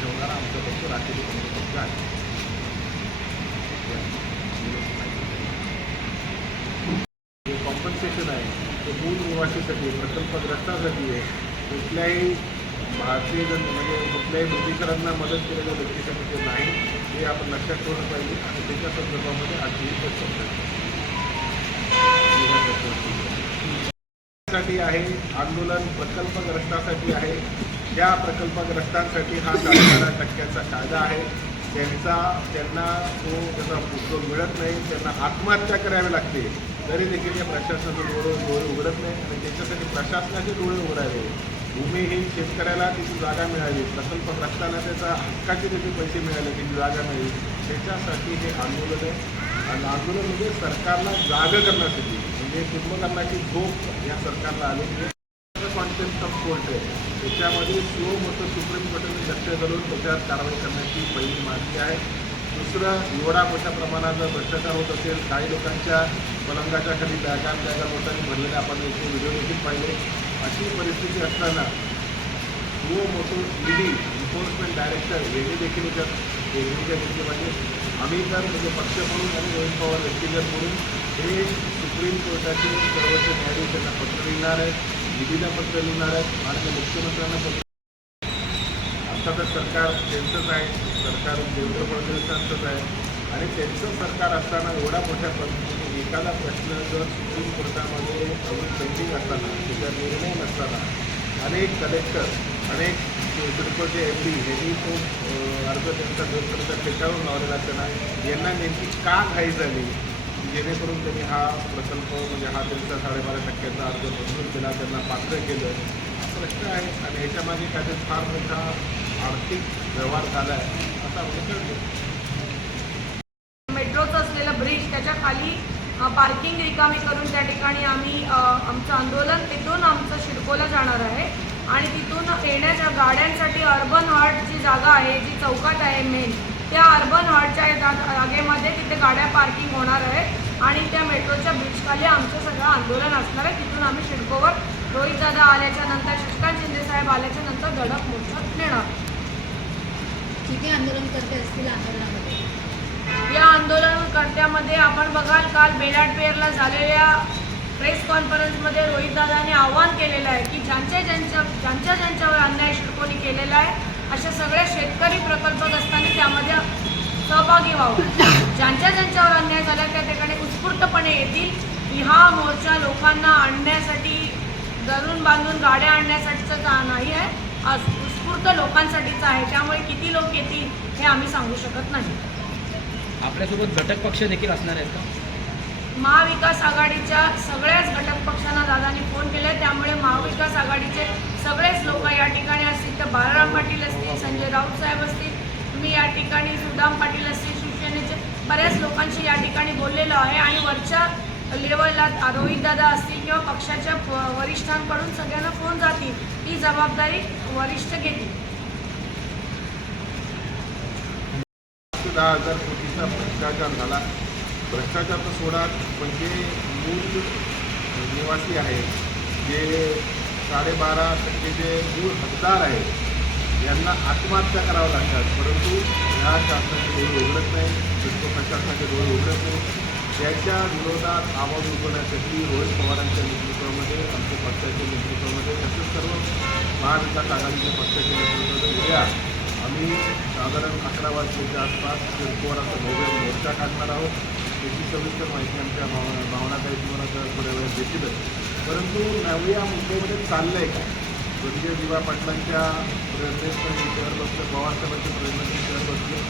चालवणारा आमचा पक्ष राष्ट्रवादी आहे जे कॉम्पन्सेशन आहे. ते मूळ निवासीसाठी आहे, प्रकल्पग्रस्तासाठी आहे. कुठल्याही भारतीय जन म्हणजे कुठल्याही ब्रिटिशरांना मदत केलेल्या व्यक्तीसाठी ते नाही. हे आपण लक्षात ठेवलं पाहिजे आणि त्याच्या संदर्भामध्ये आजही साठी आहे आंदोलन प्रकल्पग्रस्तासाठी आहे. त्या प्रकल्पग्रस्तांसाठी हा साडेबारा टक्क्याचा कायदा आहे. त्यांचा त्यांना तो त्याचा उपयोग मिळत नाही. त्यांना आत्महत्या करावी लागते. तरी देखील या प्रशासनाचे डोळे डोळे उघडत नाही आणि त्याच्यासाठी प्रशासनाचे डोळे उघडावे. भूमिहीन शेतकऱ्याला तिची जागा मिळावी. प्रकल्पग्रस्तांना त्याचा हक्काचे देखील पैसे मिळाले त्याची जागा मिळावी. त्याच्यासाठी हे आंदोलन आहे. आणि आंदोलन म्हणजे सरकारला जागं करण्यासाठी. म्हणजे कुटुंबकांनाची झोप या सरकारला आली कॉन्टेम्प्ट ऑफ कोर्ट आहे. त्याच्यामध्ये सो मोठं सुप्रीम कोर्टाने लक्ष घालून त्याच्यावर कारवाई करण्याची पहिली मागणी आहे. दुसरं एवढा मोठ्या प्रमाणात जर भ्रष्टाचार होत असेल काही लोकांच्या पलंगाच्या खाली बॅगा बॅगा लोकांनी भरलेले आपण याचे व्हिडिओ देखील पाहिले. अशी परिस्थिती असताना जो मोठं ईडी एन्फोर्समेंट डायरेक्टर यांनी देखील याच्यात भूमिका घेतली पाहिजे. आम्ही तर म्हणजे पक्ष म्हणून आणि रोहित पवार व्यक्तिगत म्हणून हे सुप्रीम कोर्टाचे सर्वोच्च न्यायाधीश यांना पत्र लिहिणार आहेत ईडीला पत्र लिहिणार आहेत. माननीय मुख्यमंत्र्यांना पत्र अर्थातच सरकार त्यांचंच आहे. सरकार देवेंद्र फडणवीसांचंच आहे. आणि त्यांचं सरकार असताना एवढा मोठ्या पद्धतीने एखादा प्रश्न जर सुप्रीम कोर्टामध्ये अजून पेंडिंग असताना त्याचा निर्णय नसताना अनेक कलेक्टर अनेक सिडकोचे एम डी यांनी तो अर्ज त्यांचा जोपर्यंत फेटाळून लावलेला असताना यांना नेमकी का घाई झाली? जेणेकरून त्यांनी हा प्रकल्प म्हणजे हा त्यांचा साडेबारा टक्क्याचा अर्ज मंजूर केला त्यांना पात्र केलं. हा प्रश्न आहे. आणि ह्याच्यामागे काहीतरी फार मोठा आर्थिक व्यवहार झाला आहे. असं आम्ही कळतं मेट्रोचं असलेलं ब्रिज त्याच्याखाली पार्किंग रिकामी करून त्या ठिकाणी आम्ही आमचं आंदोलन तिथून आमचं शिडकोला जाणार आहे. आणि तिथून येण्याच्या गाड्यांसाठी अर्बन हॉट जी जागा आहे जी चौकाट आहे मेन त्या अर्बन हार्टच्या जा- जागेमध्ये तिथे गाड्या पार्किंग होणार आहे आणि त्या मेट्रोच्या ब्रिजखाली आमचं सगळं आंदोलन असणार आहे. तिथून आम्ही शिडकोवर रोहित दादा आल्याच्यानंतर शशिकांत शिंदे साहेब आल्याच्यानंतर धडक मोर्चा नेणार. किती आंदोलनकर्ते असतील आंदोलनामध्ये? या आंदोलनकर्त्यामध्ये आपण बघाल काल बेलाट पेरला झालेल्या प्रेस कॉन्फरन्समध्ये रोहितदादांनी आवाहन केलेलं आहे की ज्यांच्या ज्यांच्या ज्यांच्या ज्यांच्यावर अन्याय शिडकोनी केलेला आहे अशा सगळ्या शेतकरी प्रकल्पग्रस्तांनी त्यामध्ये सहभागी व्हावं. ज्यांच्या ज्यांच्यावर अन्याय झाला त्या ठिकाणी उत्स्फूर्तपणे येतील. हा मोर्चा लोकांना आणण्यासाठी धरून बांधून गाड्या आणण्यासाठीचा जा- नाही आहे आज उत्स्फूर्त लोकांसाठीचा आहे. त्यामुळे किती लोक येतील हे आम्ही सांगू शकत नाही. आपल्यासोबत घटक पक्ष देखील असणार आहेत का? महाविकास आघाडीच्या सगळ्याच घटक पक्षांना दादांनी फोन केले त्यामुळे महाविकास आघाडीचे सगळेच लोक या ठिकाणी बाळाराम पाटील असतील संजय राऊत साहेब असतील मी या ठिकाणी सुदाम पाटील असतील शिवसेनेचे बऱ्याच लोकांशी या ठिकाणी बोललेलो आहे आणि वरच्या लेवलला रोहित दादा असतील किंवा पक्षाच्या वरिष्ठांकडून सगळ्यांना फोन जातील ही जबाबदारी वरिष्ठ घेतील. दहा हजार कोटीचा भ्रष्टाचार झाला. भ्रष्टाचार तर सोडा पण जे मूळ निवासी आहेत जे साडेबारा टक्के जे मूळ हकदार आहेत यांना आत्महत्या करावं लागतात परंतु ह्या शासनाचे डोळे उघडत नाही सिडको प्रशासनाचे डोळे उघडत नाही. त्याच्या विरोधात आवाज उठवण्यासाठी रोहित पवारांच्या नेतृत्वामध्ये आमच्या पक्षाच्या नेतृत्वामध्ये तसेच सर्व महाविकास आघाडीच्या पक्षाच्या नेतृत्वामध्ये उद्या आम्ही साधारण अकरा वाजताच्या आसपास सिडकोवर भव्य मोर्चा काढणार आहोत. त्याची सविस्तर माहिती आमच्या भावना भावनाताई तुम्हाला तर थोड्या वेळात देतीलच. परंतु नवया मुंबईमध्ये चाललंय काय? स्वर्गीय दिवा पाटलांच्या प्रेरणेने विचार बसलं पवारसाहेबांच्या प्रेरणेने विचार बसले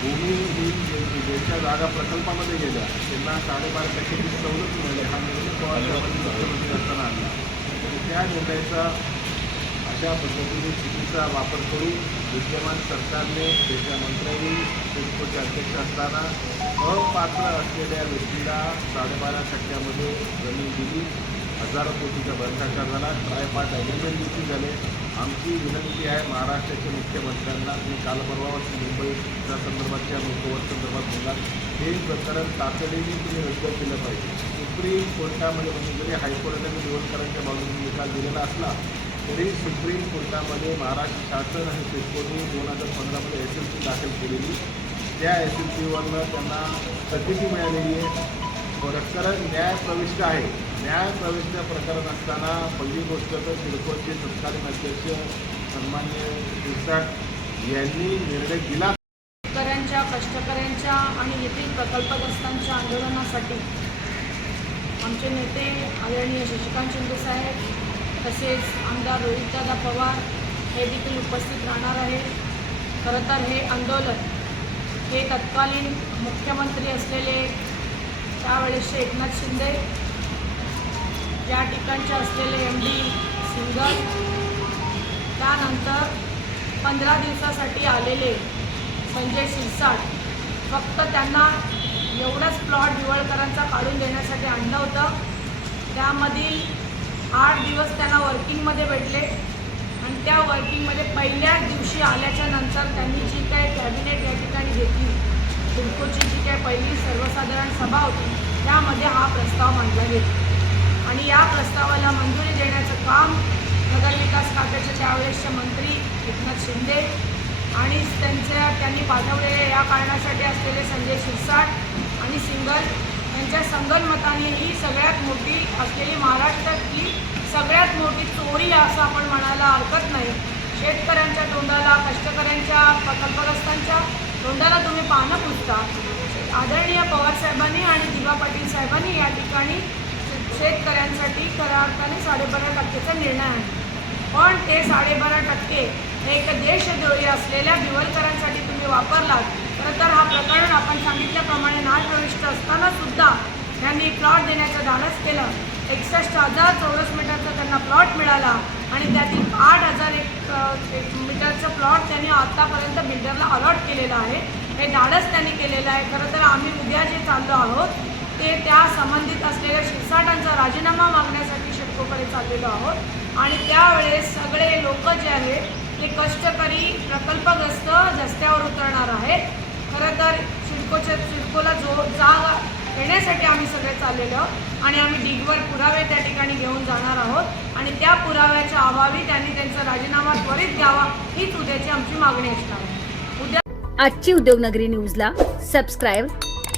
भूमी ही ज्यांच्या जागा प्रकल्पामध्ये गेल्या. त्यांना साडेबारा टक्क्याची सवलत मिळाली. हा निर्णय पवारसाहेबांनी मुख्यमंत्री असताना आणला. त्या निर्णयाचा अशा पद्धतीने चुकीचा वापर करून विद्यमान सरकारने त्याच्या मंत्र्यांनी सिडकोचे अध्यक्ष असताना अपात्र असलेल्या व्यक्तीला साडेबारा टक्क्यामध्ये जमीन दिली. हजारो कोटीचा भ्रष्टाचार झाला. ट्रायपार्ट अग्रीमेंट देखील झाले. आमची विनंती आहे महाराष्ट्राच्या मुख्यमंत्र्यांना मी काल परवा मुंबईच्या संदर्भात त्या संदर्भात बोला. हे प्रकरण तातडीने तुम्ही रद्द केलं पाहिजे. सुप्रीम कोर्टामध्ये म्हणजे जरी हायकोर्टाने निवडकरांच्या बाजूने निकाल दिलेला असला तरी सुप्रीम कोर्टामध्ये महाराष्ट्र शासन आणि सिडकोनी दोन हजार पंधरामध्ये एस एल सी दाखल केलेली. त्या एस एल सीवरनं त्यांना स्थगिती मिळालेली आहे. प्रकरण न्याय प्रविष्ट आहे. न्याय प्रवेशच्या प्रकरण असताना पहिली गोष्ट तर सिडकोचे तत्कालीन अध्यक्ष सन्मान्य शिरसाट यांनी निर्णय दिला. शेतकऱ्यांच्या कष्टकऱ्यांच्या आणि येथील प्रकल्पग्रस्तांच्या आंदोलनासाठी आमचे नेते आदरणीय शशिकांत शिंदे साहेब तसेच आमदार रोहितदादा पवार हे देखील उपस्थित राहणार आहे. खरं तर हे आंदोलन हे तत्कालीन मुख्यमंत्री असलेले त्यावेळेसचे एकनाथ शिंदे या ठिकाणचे असलेले एम डी सिंगर त्यानंतर पंधरा दिवसासाठी आलेले संजय सिरसाट फक्त त्यांना एवढाच प्लॉट दिवळकरांचा काढून देण्यासाठी आणलं होतं. त्यामधील आठ दिवस त्यांना वर्किंगमध्ये भेटले आणि त्या वर्किंगमध्ये पहिल्याच दिवशी आल्याच्यानंतर त्यांनी जी काय कॅबिनेट या ठिकाणी घेतली तुमकोची जी काय पहिली सर्वसाधारण सभा होती त्यामध्ये हा प्रस्ताव मांडला गेला. आणि या प्रस्तावाला मंजुरी देण्याचं काम नगरविकास खात्याचे त्यावेळेसचे मंत्री एकनाथ शिंदे आणि त्यांच्या त्यांनी पाठवलेले या कारणासाठी असलेले संजय शिरसाट आणि सिंगल. यांच्या संगनमताने ही सगळ्यात मोठी असलेली महाराष्ट्रातली सगळ्यात मोठी चोरी असं आपण म्हणायला हरकत नाही. शेतकऱ्यांच्या तोंडाला कष्टकऱ्यांच्या प्रकल्पग्रस्तांच्या तोंडाला तुम्ही पानं पुसता. आदरणीय पवार साहेबांनी आणि दिवा पाटील साहेबांनी या ठिकाणी शेतकऱ्यांसाठी खऱ्या अर्थाने साडेबारा टक्केचा निर्णय आहे. पण ते साडेबारा टक्के हे एक देशद्रोही असलेल्या दिवलकरांसाठी तुम्ही वापरलात. खरं तर हा प्रकरण आपण सांगितल्याप्रमाणे नाशप्रविष्ट असताना सुद्धा त्यांनी प्लॉट देण्याचं धाडस केलं. एकसष्ट हजार चौरस मीटरचा त्यांना प्लॉट मिळाला आणि त्यातील आठ हजार एक एक मीटरचं प्लॉट त्यांनी आत्तापर्यंत बिल्डरला अलॉट केलेलं आहे. हे धाडस त्यांनी केलेलं आहे. खरं तर आम्ही उद्या जे चाललो आहोत ते त्या संबंधित असलेल्या शिरसाटांचा राजीनामा मागण्यासाठी शिरकोकडे चाललेलो आहोत. आणि त्यावेळेस सगळे लोक जे आहेत ते कष्टकरी प्रकल्पग्रस्त रस्त्यावर उतरणार आहेत. खरं तर सिडकोच्या सिडकोला जो जाग येण्यासाठी आम्ही सगळे चाललेलो आहोत. आणि आम्ही डिगवर पुरावे त्या ठिकाणी घेऊन जाणार आहोत. आणि त्या पुराव्याच्या अभावी त्यांनी त्यांचा राजीनामा त्वरित द्यावा हीच उद्याची आमची मागणी असणार आहे. उद्या आजची उद्योगनगरी न्यूजला सबस्क्राईब